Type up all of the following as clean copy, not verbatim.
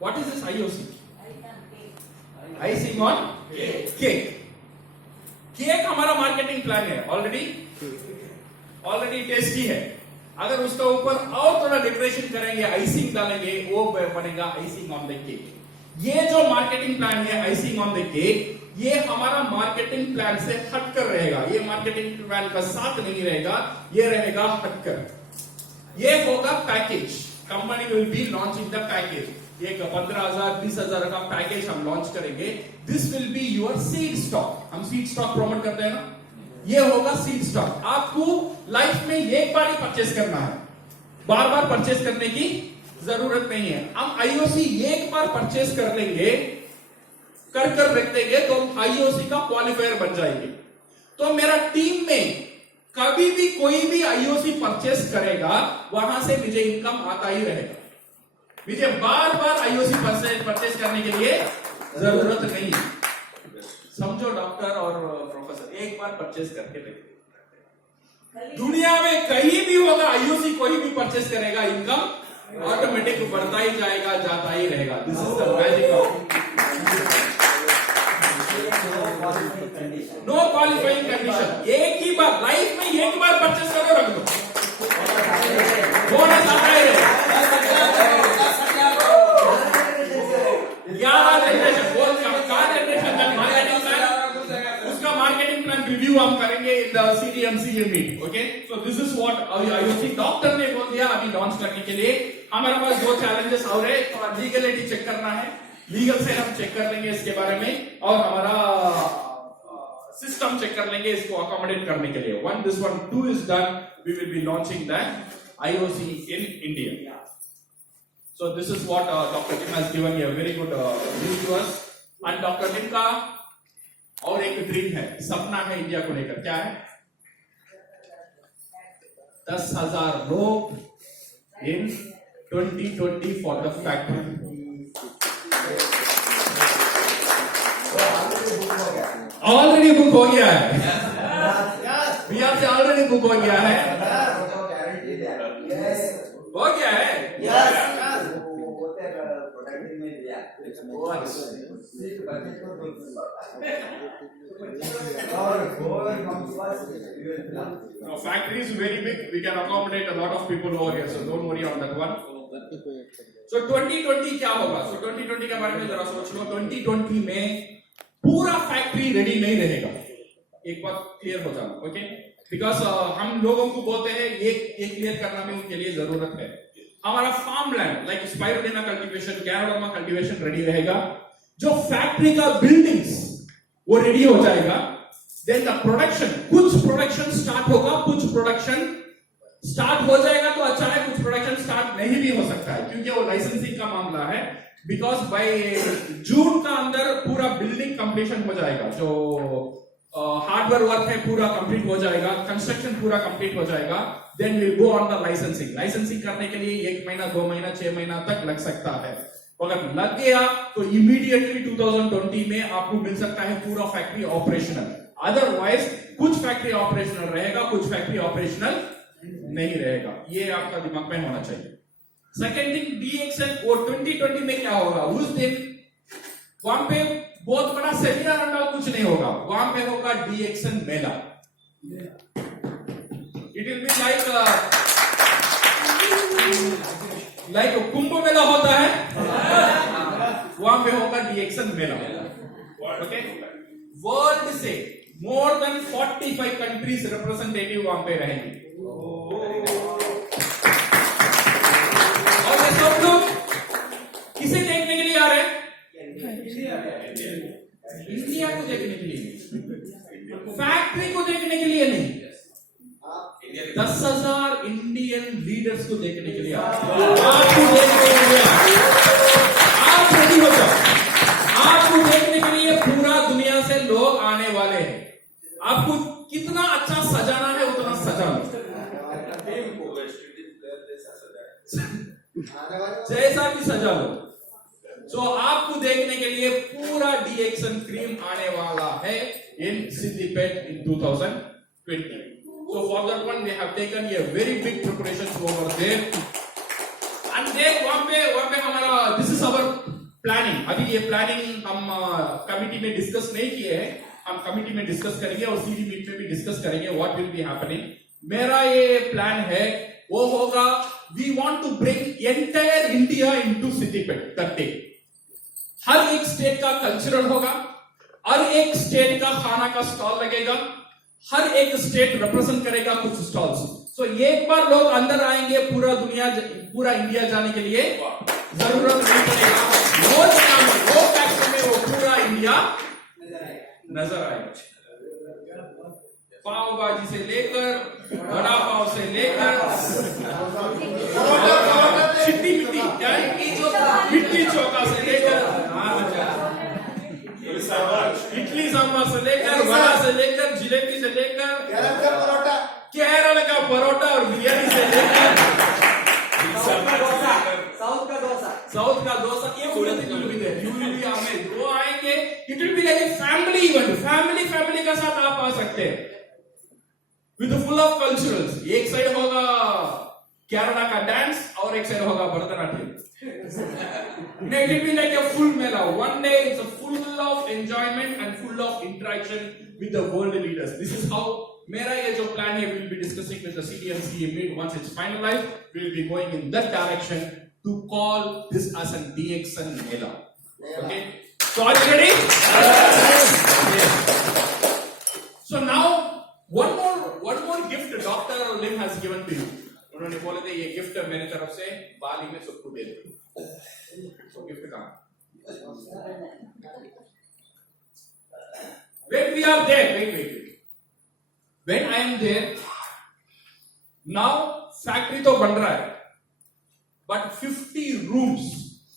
What is this IOC? Icing on cake. Cake हमारा marketing plan है, already tasty है। अगर उसका ऊपर और थोड़ा डेकोरेशन करेंगे, आइसिंग डालेंगे, वो बनेगा आइसिंग ऑन द केक। ये जो मार्केटिंग प्लान है आइसिंग ऑन द केक, ये हमारा मार्केटिंग प्लान से हटकर रहेगा। ये मार्केटिंग प्लान का साथ नहीं रहेगा, ये रहेगा हटकर। ये होगा package. Company will be launching the package. एक 15,000 20,000 का पैकेज हम लॉन्च करेंगे। This will be your seed stock. हम सीड स्टॉक प्रमोट करते हैं ना, ये होगा सीड स्टॉक। आपको लाइफ में एक बार ही परचेस करना है, बार बार परचेस करने की जरूरत नहीं है। हम आईओसी एक बार परचेस कर लेंगे, कर रख देंगे, तो आईओसी का क्वालिफायर बन जाएंगे। तो मेरा टीम में कभी भी कोई भी आईओसी परचेस करेगा, वहां से मुझे इनकम आता ही रहेगा। मुझे बार बार आईओसी परचेस करने के लिए जरूरत नहीं है। समझो डॉक्टर और प्रोफेसर, एक बार परचेस करके देखो। दुनिया में कहीं भी होगा आईओसी, कोई भी परचेस करेगा, इनकम ऑटोमेटिक बढ़ता ही जाएगा, जाता ही रहेगा। This is the magic of no qualifying condition. एक ही बार लाइफ में एक बार परचेस करो, रख दो, बोनस आता ही रहेगा। 11 जनरेशन उसका मार्केटिंग प्लान रिव्यू हम करेंगे in the CDMC meet. Okay, so this is what IOC doctor ने बोल दिया अभी लॉन्च करने के लिए। हमारे पास दो चैलेंजेस और है, थोड़ा लीगलिटी चेक करना है, लीगल से हम चेक कर लेंगे इसके बारे में, और हमारा सिस्टम चेक कर लेंगे इसको अकोमोडेट करने के लिए। One this one too is done, we will be launching the IOC in India. So this is what Dr. Tim has given you a very good brief to us. And Dr. Tim का और एक dream है, सपना है India को लेकर। क्या है? 10,000 लोग in 2020 for the factory. Already book हो गया है, बिहार से ऑलरेडी बुक हो गया है, हो गया है। Factory is very big. We can accommodate a lot of people over here, so don't worry on that one. So 2020 क्या होगा? So 2020 के बारे में जरा सोच लो। 2020 में पूरा फैक्ट्री रेडी नहीं रहेगा, एक बात क्लियर हो जाना। ओके, बिकॉज हम लोगों को बोलते हैं ये क्लियर करना में उनके लिए जरूरत है। हमारा farm land like spirulina cultivation, ganoderma cultivation ready रहेगा। जो फैक्ट्री का बिल्डिंग्स वो रेडी हो जाएगा। देन द प्रोडक्शन, कुछ प्रोडक्शन स्टार्ट होगा, कुछ प्रोडक्शन स्टार्ट हो जाएगा तो अच्छा है, कुछ प्रोडक्शन स्टार्ट नहीं भी हो सकता है क्योंकि वो लाइसेंसिंग का मामला है। बिकॉज बाय जून का अंदर पूरा बिल्डिंग कंप्लीशन हो जाएगा, जो हार्डवेयर वर्क है पूरा कंप्लीट हो जाएगा, कंस्ट्रक्शन पूरा कंप्लीट हो जाएगा। Then will go on the licensing. Licensing करने के लिए 1 महीना 2 महीना 6 महीना तक लग सकता है। अगर लग गया तो इमीडिएटली 2020 में आपको मिल सकता है पूरा फैक्ट्री ऑपरेशनल। अदरवाइज कुछ फैक्ट्री ऑपरेशनल रहेगा, कुछ फैक्ट्री ऑपरेशनल नहीं रहेगा। ये आपका दिमाग में होना चाहिए। सेकेंड थिंग, DXN वो 2020 में क्या होगा? उस दिन वहां पे बहुत बड़ा सेमिनार अंडा कुछ नहीं होगा, वहां पे होगा DXN मेला। It will be like Kumbh Mela होता है, वहां पे होगा DXN मेला। ओके, वर्ल्ड से मोर देन 45 कंट्रीज रिप्रेजेंटेटिव वहां पे रहेंगे। और ये सब लोग किसे देखने के लिए आ रहे हैं? इंडिया को देखने के लिए, फैक्ट्री को देखने के लिए नहीं, 10,000 इंडियन लीडर्स को देखने के लिए आपको देखने के लिए आप रेडी हो जाओ। आपको देखने के लिए पूरा दुनिया से लोग आने वाले हैं। आपको कितना अच्छा सजाना है उतना सजा लो, जैसा भी सजा लो। सो आपको देखने के लिए पूरा DXN क्रीम आने वाला है इन सिद्दीपेट इन 2020। So for that one, they have taken a very big preparations over there. And then वहाँ पे हमारा this is our ये प्लानिंग हम कमिटी में डिस्कस नहीं किए हैं, हम कमिटी में डिस्कस करेंगे और सीडी मीट में भी डिस्कस करेंगे व्हाट विल बी हैपनिंग। मेरा ये प्लान है वो होगा, we want to bring entire India into Siddipet that day. हर एक स्टेट का कल्चरल होगा, हर एक स्टेट का खाना का स्टॉल लगेगा, हर एक स्टेट रिप्रेजेंट करेगा कुछ स्टॉल्स। सो एक बार लोग अंदर आएंगे, पूरा इंडिया जाने के लिए जरूरत नहीं पड़ेगा। वो फैक्ट्री में वो पूरा इंडिया नजर आएगा। पाव भाजी से लेकर वड़ा पाव से लेकर चिट्टी मिट्टी क्या मिट्टी चौका से लेकर इडली सांभर से लेकर वड़ा से लेकर जिलेबी से लेकर केरल का परोटा और बिरयानी से लेकर साउथ का डोसा, ये everything will be there. You will be amazed. वो आएंगे, it will be like a family event. family का साथ आप आ सकते हैं with the full of culturals. एक साइड होगा केरला का डांस और एक साइड होगा Bharatanatyam. It will be like a full mela. One day it's a full of enjoyment and full of interaction with the world leaders. This is how मेरा ये जो plan है, we will be discussing with the CDMC meet. Once it's finalized, we will be going in that direction to call this as an DXN Mela. Okay? So are you ready? Yes. So now one more gift Dr. Lim has given to you. उन्होंने बोले थे ये gift मेरे तरफ से बाली में सबको दे दो। So gift कहाँ? When we are there, wait. When I am there, now factory तो बन रहा है, but 50 rooms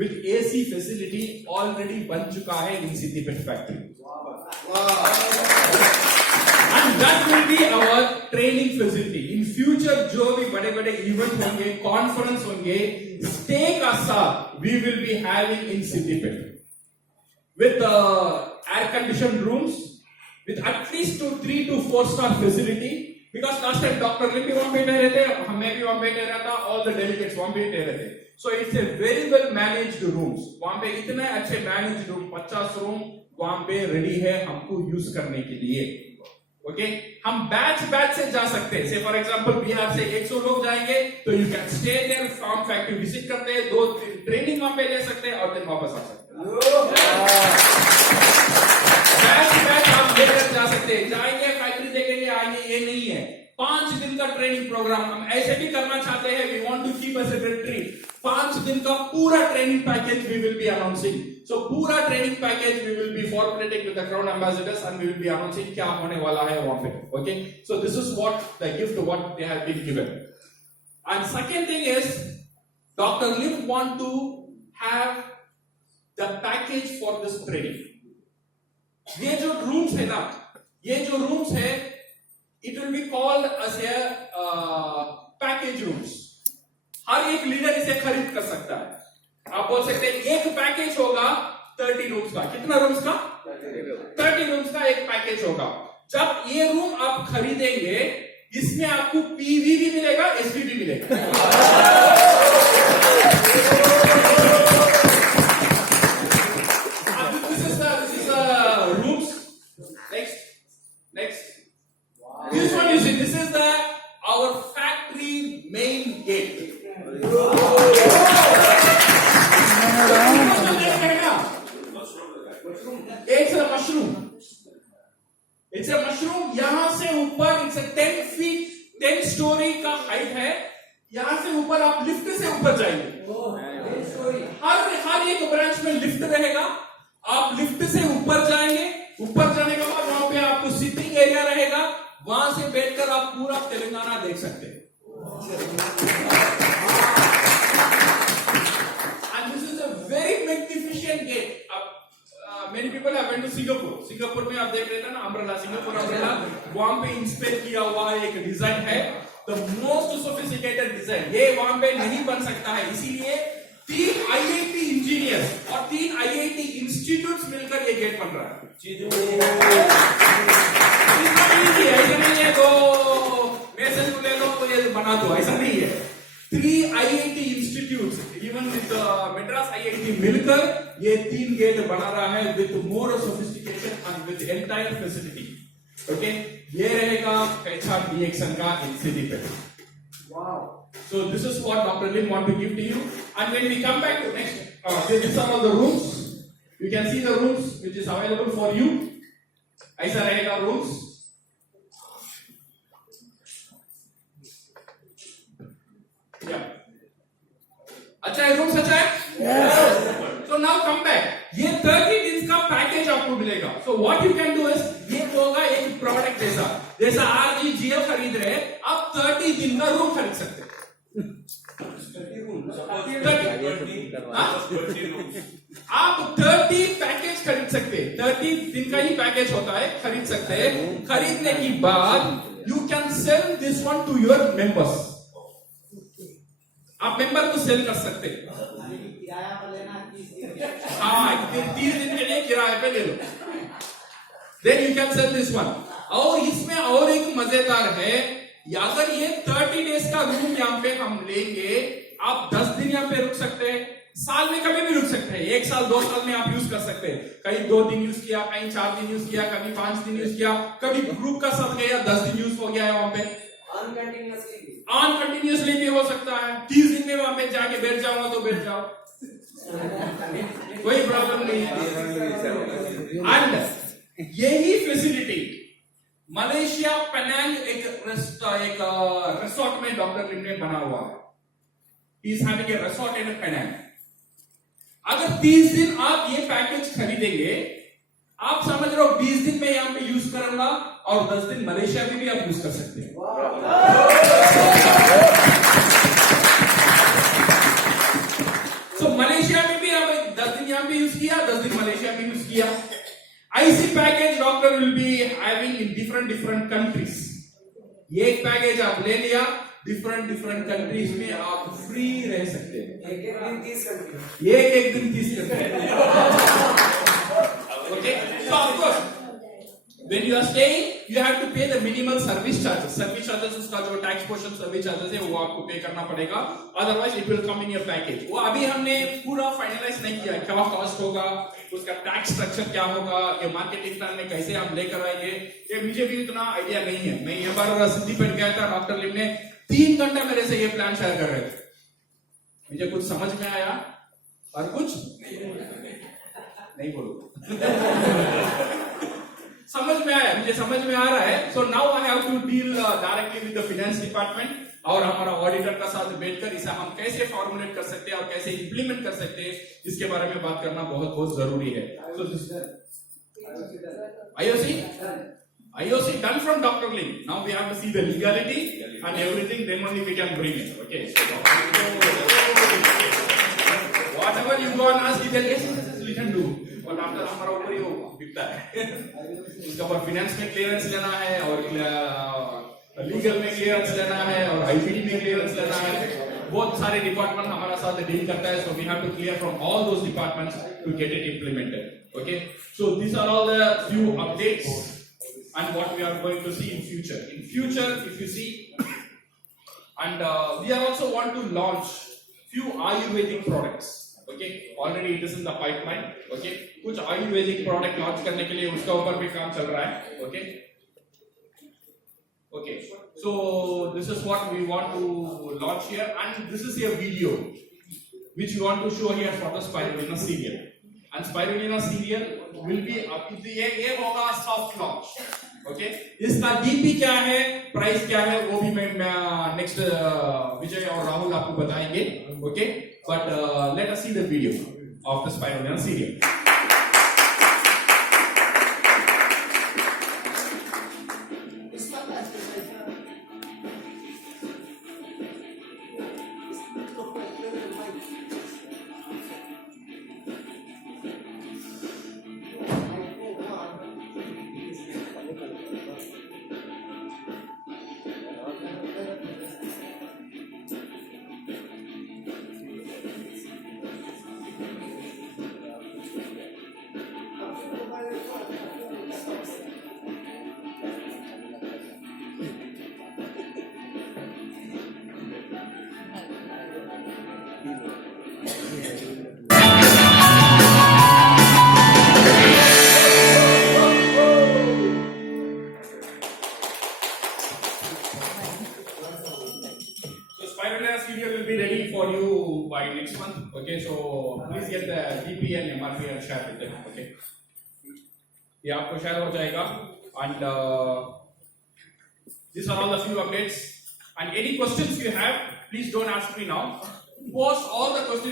with AC facility already बन चुका है in Siddipet factory. And that will be our training facility. In future जो भी बड़े event होंगे, conference होंगे, stay का साथ we will be having in Siddipet with air conditioned rooms, with at least 3 to 4 star facility. Because last time Dr. Lim भी वहाँ बैठे रहे थे, हमें भी वहाँ बैठे रहा था, all the delegates वहाँ बैठे रहे थे. So it's a very well managed rooms. वहाँ पे इतने अच्छे managed room, 50 room वहाँ पे ready है हमको use करने के लिए. Okay? हम batch से जा सकते हैं. Say for example बिहार से 100 लोग जाएंगे, तो you can stay there, farm factory visit करते हैं, 2 training वहाँ पे ले सकते हैं और then वापस आ सकते हैं. बैच आप लेकर जा सकते हैं, जाएंगे फैक्ट्री देखेंगे आएंगे, ये नहीं है. 5 दिन का ट्रेनिंग प्रोग्राम हम ऐसे भी करना चाहते हैं. We want to keep a secretary 5 दिन का पूरा training package we will be announcing. So पूरा training package we will be forwarding with the crown ambassadors and we will be announcing क्या होने वाला है वहां पे. Okay, so this is what the gift what they have been given. And second thing is doctor Lim want to have the package for this training. ये जो rooms है ना, ये जो रूम्स है, it will be called as a package rooms. हर एक leader इसे खरीद कर सकता है. आप बोल सकते हैं एक पैकेज होगा 30 रूम्स का. कितना रूम्स का? 30 रूम्स का एक पैकेज होगा. जब ये रूम आप खरीदेंगे, इसमें आपको पीवी भी मिलेगा, एसवी भी मिलेगा. Next. Wow. This one you see, this is our factory main gate. It's a mushroom. यहाँ से ऊपर it's a 10 feet 10 story का हाइट है. यहाँ से ऊपर आप लिफ्ट से ऊपर जाएंगे. हर एक ब्रांच में लिफ्ट रहेगा. आप लिफ्ट से ऊपर जाएंगे. ऊपर जाने के बाद वहां पे आपको सिटिंग एरिया रहेगा. वहां से बैठकर आप पूरा तेलंगाना देख सकते हैं. And this is a very magnificent gate. Many people have been to Singapore. Singapore में आप देख रहे थे ना अम्ब्रेला, सिंगापुर अम्ब्रेला. वहां पे इंस्पायर किया हुआ एक डिजाइन है. The most sophisticated design. ये वहां पे नहीं बन सकता है. इसीलिए 3 IIT इंजीनियर्स और 3 IIT इंस्टीट्यूट्स मिलकर ये गेट बन रहा है. ऐसा नहीं है तो मेसन को ले लो तो ये बना दो, ऐसा नहीं है. 3 IIT institutes, even with Madras IIT मिलकर ये 3 गेट बना रहा है with more sophistication and with entire facility. Okay, ये रहेगा कैचा DXN का इंसिटी पे. Wow. So this is what Dr. Lim want to give to you. And when we come back to next, these are all the rooms. You can see the rooms which is available for you. ऐसा रहेगा rooms. Yeah. अच्छा है rooms, अच्छा है. Yes. So now come back. ये 30 दिन का package आपको मिलेगा. So what you can do is, ये होगा एक प्रोडक्ट जैसा आज ही जियो खरीद रहे हैं, आप 30 दिन का रूम खरीद सकते हैं. आप 30 पैकेज खरीद सकते हैं. 30 दिन का ही पैकेज होता है, खरीद सकते हैं. खरीदने के बाद you can sell this one to your members. आप मेंबर को सेल कर सकते हैं. हाँ, 30 दिन के लिए किराए पे ले लो. Then you can sell this one. और इसमें और एक मजेदार है, अगर ये 30 डेज का रूम यहाँ पे हम लेंगे, आप 10 दिन यहाँ पे रुक सकते हैं, साल में कभी भी रुक सकते हैं. 1 साल 2 साल में आप यूज कर सकते हैं. कहीं 2 दिन यूज किया, कहीं 4 दिन यूज किया, कभी 5 दिन यूज किया, कभी ग्रुप का साथ गया 10 दिन यूज हो गया है वहां पे. अनकंटिन्यूअसली भी हो सकता है. 30 दिन में वहां पे जाके बैठ जाऊंगा तो बैठ जाओ, कोई प्रॉब्लम नहीं है. एंड यही फैसिलिटी मलेशिया पेनांग एक रिसोर्ट में डॉक्टर लिम ने बना हुआ है. इस having a resort in Penang. अगर 30 दिन आप ये पैकेज खरीदेंगे, आप समझ रहे हो 20 दिन में यहां पे यूज करूंगा और 10 दिन मलेशिया में भी आप यूज कर सकते हैं. सो मलेशिया में भी आप 10 दिन यहां पे यूज किया, 10 दिन मलेशिया में यूज किया. IC package doctor will be having in different countries. ये एक पैकेज आप ले लिया, डिफरेंट कंट्रीज में आप फ्री रह सकते हैं. एक दिन 30 country. Okay, so of course when you are staying you have to pay the minimal service charges. उसका जो टैक्स पोर्शन सर्विस चार्जेस है वो आपको पे करना पड़ेगा. Otherwise it will come in your package. वो अभी हमने पूरा फाइनलाइज नहीं किया, क्या कॉस्ट होगा, उसका टैक्स स्ट्रक्चर क्या होगा, ये मार्केटिंग प्लान में कैसे हम लेकर आएंगे, ये मुझे भी इतना आइडिया नहीं है. मैं ये बार सिद्धिपेट गया था, डॉक्टर लिम ने 3 घंटा मेरे से ये प्लान शेयर कर रहे थे. मुझे कुछ समझ में आया और कुछ नहीं बोलूंगा. समझ में आया, मुझे समझ में आ रहा है. So now I have to deal directly with the finance department और हमारा ऑडिटर का साथ बैठकर इसे हम कैसे फॉर्मुलेट कर सकते हैं और कैसे इंप्लीमेंट कर सकते हैं, इसके बारे में बात करना बहुत जरूरी है. IOC done from Dr. Lim. Now we have to see the legality and everything, then only we can bring it. Okay. Whatever you go and ask, we can do. और आफ्टर हमारा ऊपर ही बिकता है. इसका ऊपर फाइनेंस में clearance लेना है और लीगल में क्लियरेंस लेना है और IPD में क्लियरेंस लेना है. बहुत सारे डिपार्टमेंट हमारा साथ डील करता है. So we have to clear from all those departments to get it implemented. Okay, so this are all the few updates and what we are going to see in future. In future, if you see, and we are also want to launch few Ayurvedic products. Okay, already it is in the pipeline. Okay, कुछ Ayurvedic product launch करने के लिए उसका ऊपर भी काम चल रहा है. Okay, okay. So this is what we want to launch here, and this is a video which we want to show here for the Spirulina serial. And Spirulina serial will be ये होगा soft launch. Okay, इसका DP क्या है, price क्या है, वो भी मैं नेक्स्ट विजय और राहुल आपको बताएंगे. Okay, but let us see the video of the spirulina serial. Spirulina cereal will be ready for you by next month. Okay, so please get the DP and MRP and share with them. Okay, ये आपको share हो जाएगा. And these are all the few updates. And any questions you have, please don't ask me now. Post all the questions.